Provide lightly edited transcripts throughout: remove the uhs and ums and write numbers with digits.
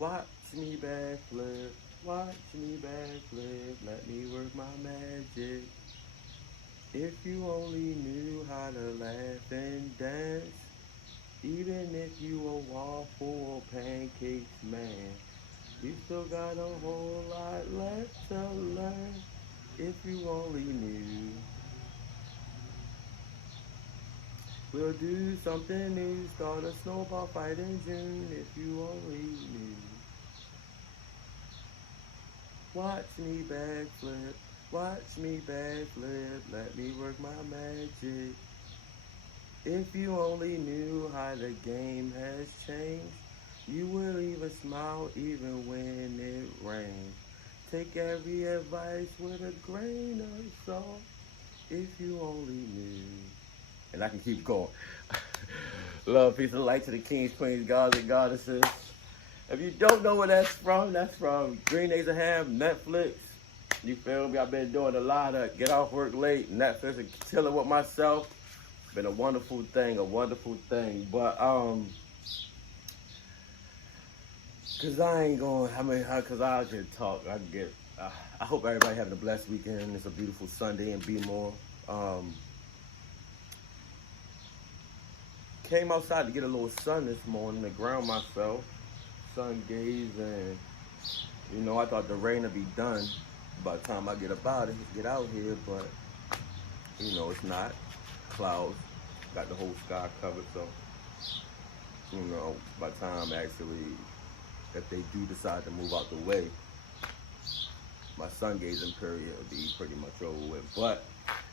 Watch me backflip, watch me backflip, let me work my magic. If you only knew how to laugh and dance, even if you a waffle or pancakes man, you still got a whole lot left to learn. If you only knew, we'll do something new, start a snowball fight in June. If you only knew. Watch me backflip, watch me backflip, let me work my magic. If you only knew how the game has changed, you will even smile even when it rains. Take every advice with a grain of salt, if you only knew. And I can keep going. Love, peace, and light to the kings, queens, gods, and goddesses. If you don't know where that's from Green Eggs and Ham, Netflix. You feel me? I've been doing a lot of get off work late, Netflix, and chilling with myself. Been a wonderful thing, a wonderful thing. But cause I ain't going. Cause I just talk. I hope everybody having a blessed weekend. It's a beautiful Sunday in B-more. Came outside to get a little sun this morning to ground myself. Sun gaze, and I thought the rain would be done by the time I get out here, but it's not. Clouds got the whole sky covered, so by the time actually, if they do decide to move out the way, my sun gazing period will be pretty much over with. But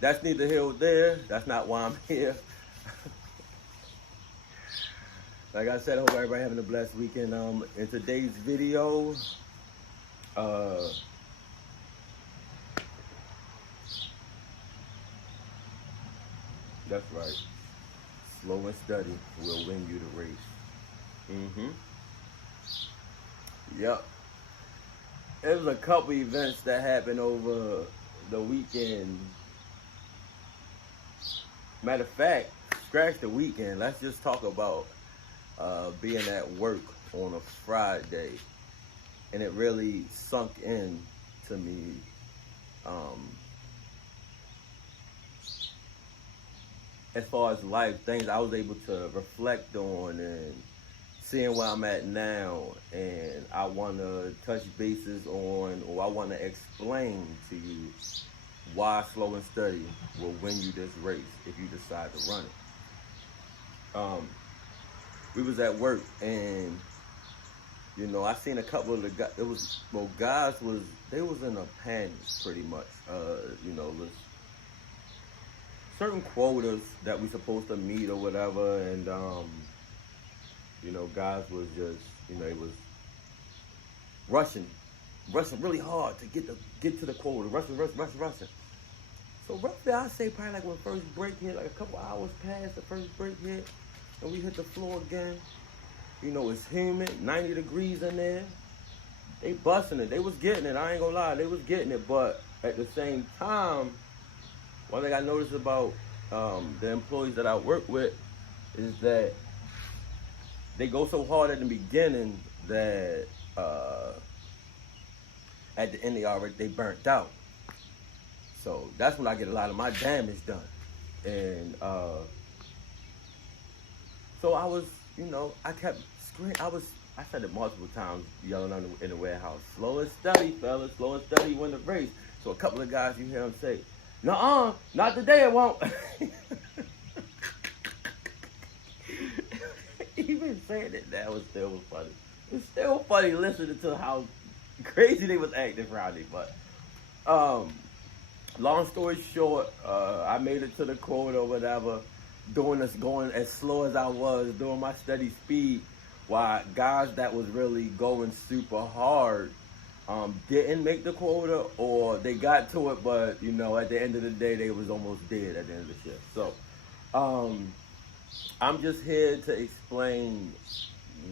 that's neither here nor there. That's not why I'm here. Like I said, I hope everybody having a blessed weekend. In today's video, that's right. Slow and steady will win you the race. Yep. There was a couple events that happened over the weekend. Matter of fact, scratch the weekend. Let's just talk about being at work on a Friday. And it really sunk in to me. As far as life, things I was able to reflect on and seeing where I'm at now, and I want to touch bases on, or I want to explain to you why slow and steady will win you this race if you decide to run it. We was at work, and I seen a couple of the guys. They was in a panic pretty much. Certain quotas that we supposed to meet or whatever, and guys was just, they was rushing really hard to get to the quota, rushing. So roughly, I say probably like when first break hit, like a couple hours past the first break hit, and we hit the floor again. It's humid, 90 degrees in there. They busting it. They was getting it. I ain't gonna lie, they was getting it. But at the same time, one thing I noticed about the employees that I work with is that they go so hard at the beginning that at the end they burnt out. So that's when I get a lot of my damage done. And so I was, I kept screaming. I said it multiple times, yelling in the warehouse, slow and steady, fellas, slow and steady, win the race. So a couple of guys, you hear them say, "Nuh-uh, not today, it won't." Even saying it, that was still funny. It's still funny listening to how crazy they was acting Friday. But long story short, I made it to the quota or whatever, going as slow as I was, doing my steady speed, while guys that was really going super hard didn't make the quota, or they got to it, but at the end of the day, they was almost dead at the end of the shift. So I'm just here to explain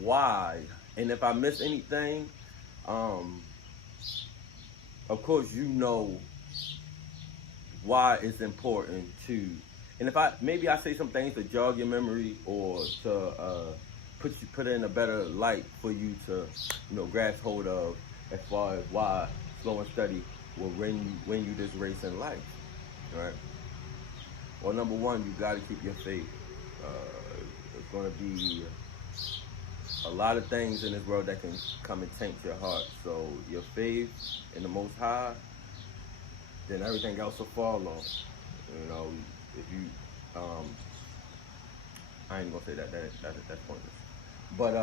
why, and if I miss anything, of course why it's important to, and if maybe I say some things to jog your memory or to put it in a better light for you to, grasp hold of, as far as why slow and steady will win you this race in life. Right? Well, number one, you got to keep your faith. It's going to be a lot of things in this world that can come and taint your heart. So your faith in the Most High, then everything else will fall on. If you, I ain't gonna say that's pointless. But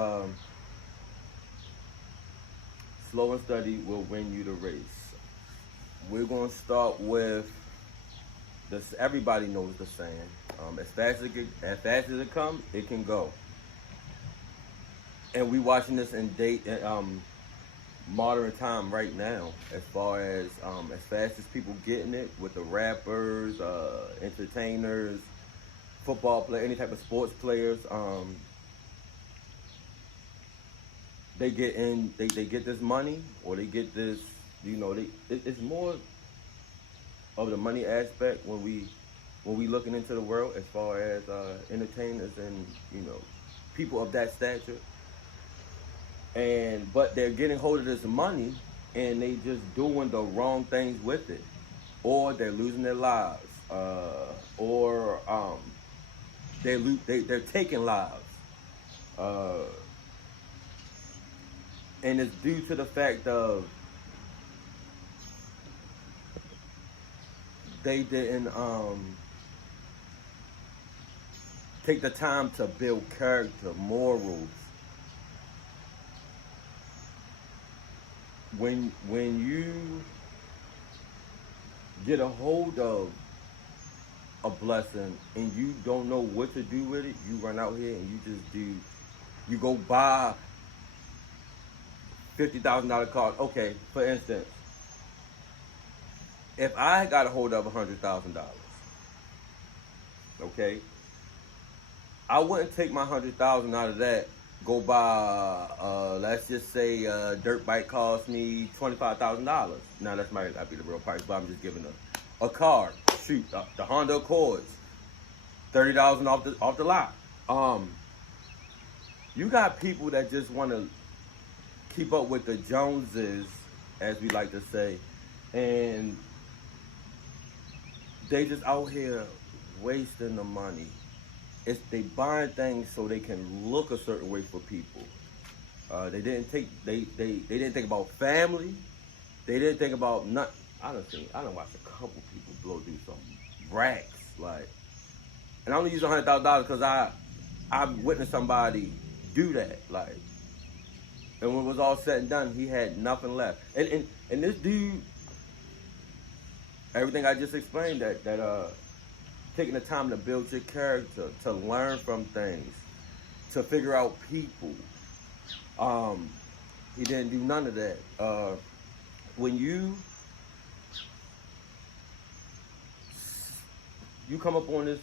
slow and steady will win you the race. We're gonna start with this. Everybody knows the saying. As fast as it comes, it can go. And we watching this in modern time right now, as far as fast as people getting it with the rappers, entertainers, football players, any type of sports players, they get this money, or they get this, it's more of the money aspect when we looking into the world, as far as entertainers and people of that stature. But they're getting hold of this money, and they just doing the wrong things with it, or they're losing their lives, or they're taking lives, and it's due to the fact of they didn't take the time to build character, morals. When you get a hold of a blessing and you don't know what to do with it, you run out here and you go buy $50,000 car. Okay, for instance, if I got a hold of $100,000, okay, I wouldn't take my $100,000 out of that, go buy, let's just say a dirt bike cost me $25,000. Now, that might not be the real price, but I'm just giving a car. Shoot, the Honda Accords, $30,000 off the lot. You got people that just want to keep up with the Joneses, as we like to say, and they just out here wasting the money. They buying things so they can look a certain way for people. They didn't think about family. They didn't think about nothing. I done watched a couple people blow through some racks, and I only use $100,000 because I witnessed somebody do that, and when it was all said and done, he had nothing left. And this dude, everything I just explained, that taking the time to build your character, to learn from things, to figure out people. He didn't do none of that. When you come up on this,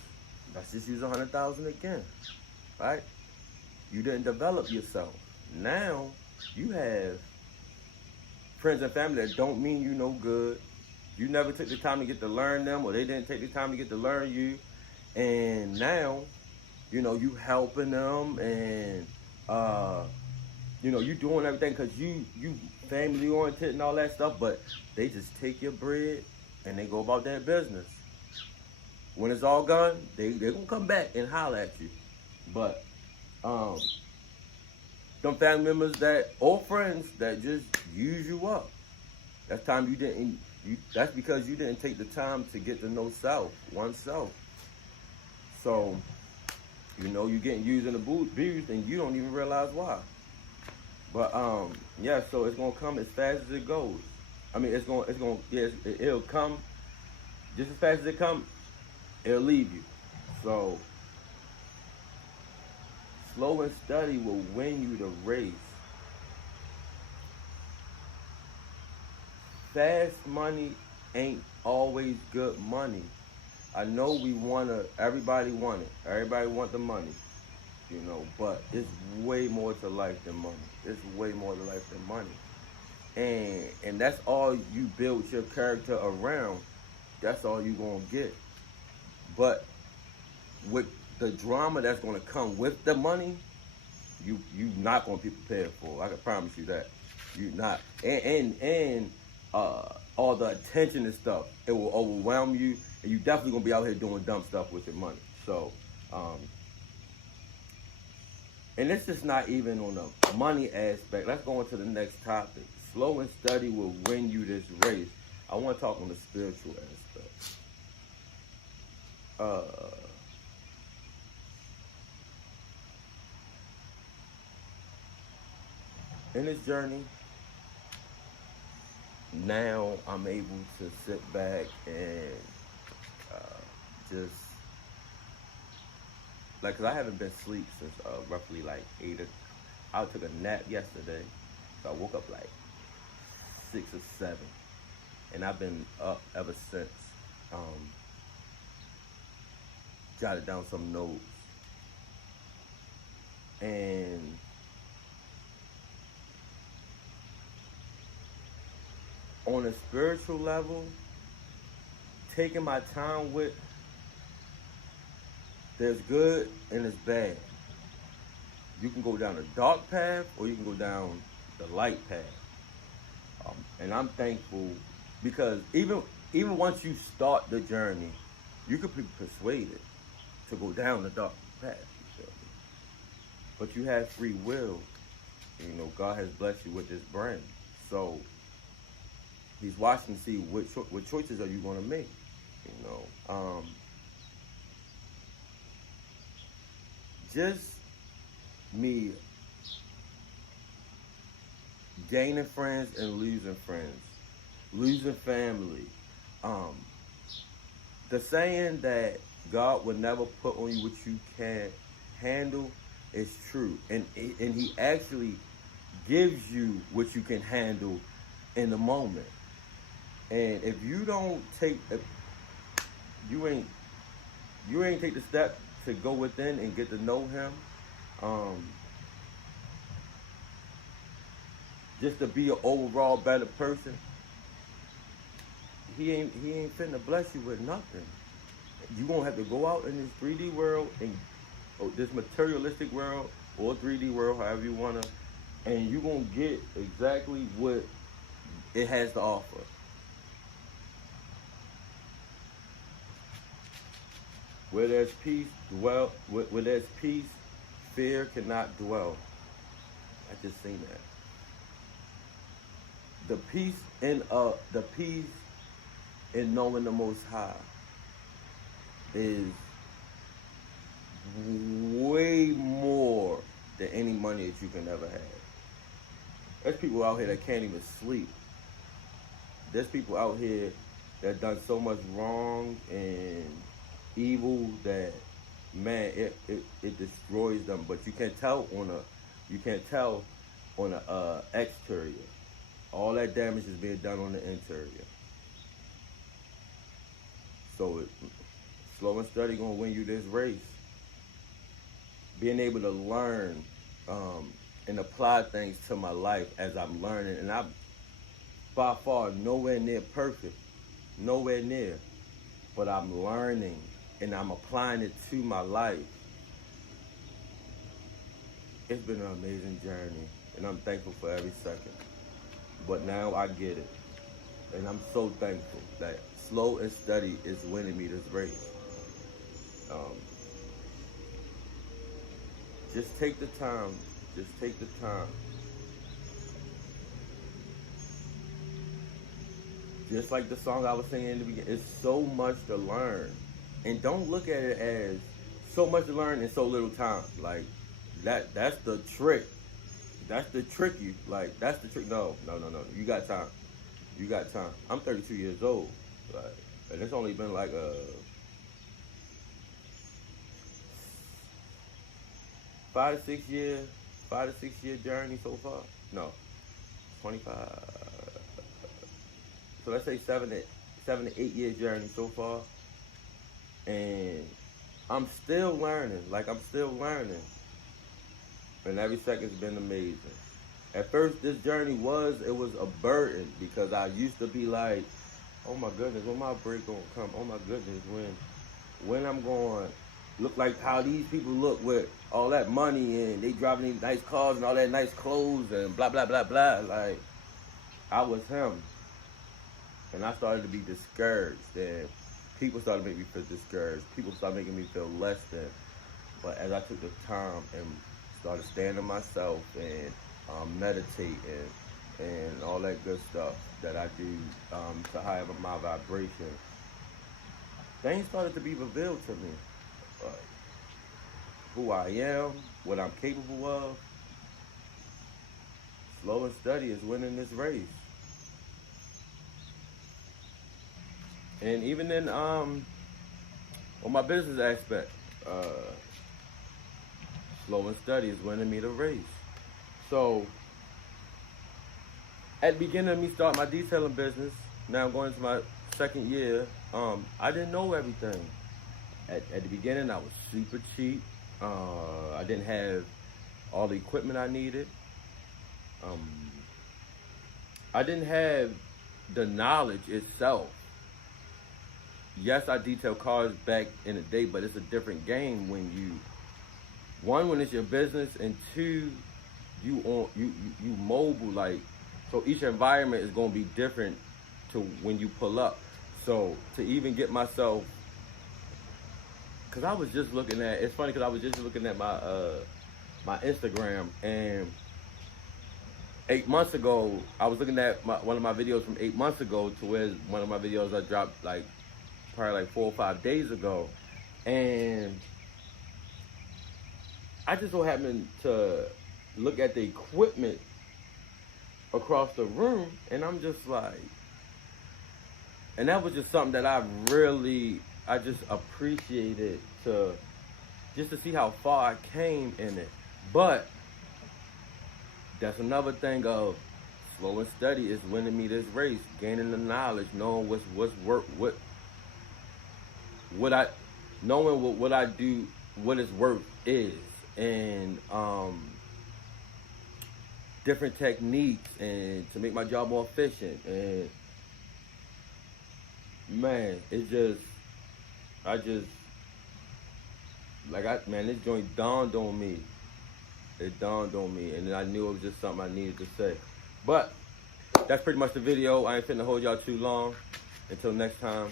let's just use 100,000 again, right? You didn't develop yourself. Now you have friends and family that don't mean you no good. You never took the time to get to learn them, or they didn't take the time to get to learn you. And now, you helping them, and, you doing everything because you family oriented and all that stuff, but they just take your bread and they go about their business. When it's all gone, they're going to come back and holler at you. But, them family members or friends that just use you up, that's because you didn't take the time to get to know oneself. So, you're getting used and abused, and you don't even realize why. But so it's gonna come as fast as it goes. I mean, it'll come just as fast as it comes. It'll leave you. So, slow and steady will win you the race. Fast money ain't always good money. I know everybody want it. Everybody want the money, but it's way more to life than money. It's way more to life than money. And that's all you build your character around. That's all you gonna get. But with the drama that's gonna come with the money, you not gonna be prepared for. I can promise you that. You not, and all the attention and stuff, it will overwhelm you, and you definitely gonna be out here doing dumb stuff with your money. So, and it's just not even on the money aspect. Let's go on to the next topic. Slow and steady will win you this race. I want to talk on the spiritual aspect. In this journey, now I'm able to sit back and just like, cause I haven't been asleep since roughly like 8. I took a nap yesterday, so I woke up like 6 or 7, and I've been up ever since. Jotted down some notes, and on a spiritual level, taking my time with, there's good and there's bad. You can go down the dark path or you can go down the light path. And I'm thankful because even once you start the journey, you could be persuaded to go down the dark path. You feel me? But you have free will. You know, God has blessed you with this brain. So He's watching to see what choices are you going to make. You know, just me gaining friends and losing friends, losing family. The saying that God will never put on you what you can't handle is true, and He actually gives you what you can handle in the moment. And if you don't take, you ain't take the step to go within and get to know Him, just to be an overall better person, He ain't finna bless you with nothing. You gonna have to go out in this 3D world and this materialistic world or 3D world, however you wanna, and you gonna get exactly what it has to offer. Where there's peace, where there's peace, fear cannot dwell. I just seen that. The peace in knowing the Most High is way more than any money that you can ever have. There's people out here that can't even sleep. There's people out here that done so much wrong and evil that, man, it destroys them. But you can't tell on a exterior. All that damage is being done on the interior. So slow and steady gonna win you this race. Being able to learn and apply things to my life as I'm learning, and I'm by far nowhere near perfect, nowhere near, but I'm learning and I'm applying it to my life. It's been an amazing journey, and I'm thankful for every second. But now I get it, and I'm so thankful that slow and steady is winning me this race. Just take the time. Just take the time. Just like the song I was singing in the beginning, it's so much to learn. And don't look at it as so much to learn in so little time. Like, that's the trick. That's the trick you, like, that's the trick. No. You got time. You got time. I'm 32 years old. Like, and it's only been like a 5 to 6 year journey so far. No, 25. So let's say 7 to 8 year journey so far. And I'm still learning. Like, I'm still learning. And every second's been amazing. At first, this journey was a burden because I used to be like, oh my goodness, when my break gonna come? Oh my goodness, when I'm going to look like how these people look with all that money and they driving these nice cars and all that nice clothes and blah, blah, blah, blah. Like, I was him. And I started to be discouraged. And people started to make me feel discouraged. People started making me feel less than. But as I took the time and started staying to myself and meditating and all that good stuff that I do to higher my vibration, things started to be revealed to me. Who I am, what I'm capable of. Slow and steady is winning this race. And even in on my business aspect, slow and steady is winning me the race. So at the beginning of me starting my detailing business, now I'm going into my second year, I didn't know everything. At the beginning, I was super cheap. I didn't have all the equipment I needed. I didn't have the knowledge itself. Yes, I detail cars back in the day, but it's a different game when you, one, when it's your business, and two, you mobile, like, so each environment is gonna be different to when you pull up. So to even get myself, cause I was just looking at, it's funny cause I was just looking at my my Instagram, and 8 months ago, I was looking at one of my videos from 8 months ago to where one of my videos I dropped like probably like 4 or 5 days ago, and I just so happened to look at the equipment across the room, and I'm just like, and that was just something that I just appreciated, just to see how far I came in it. But that's another thing of slow and steady is winning me this race, gaining the knowledge, knowing knowing what I do, what its worth is, and different techniques, and to make my job more efficient. And man, this joint dawned on me. It dawned on me, and I knew it was just something I needed to say. But that's pretty much the video. I ain't finna hold y'all too long. Until next time.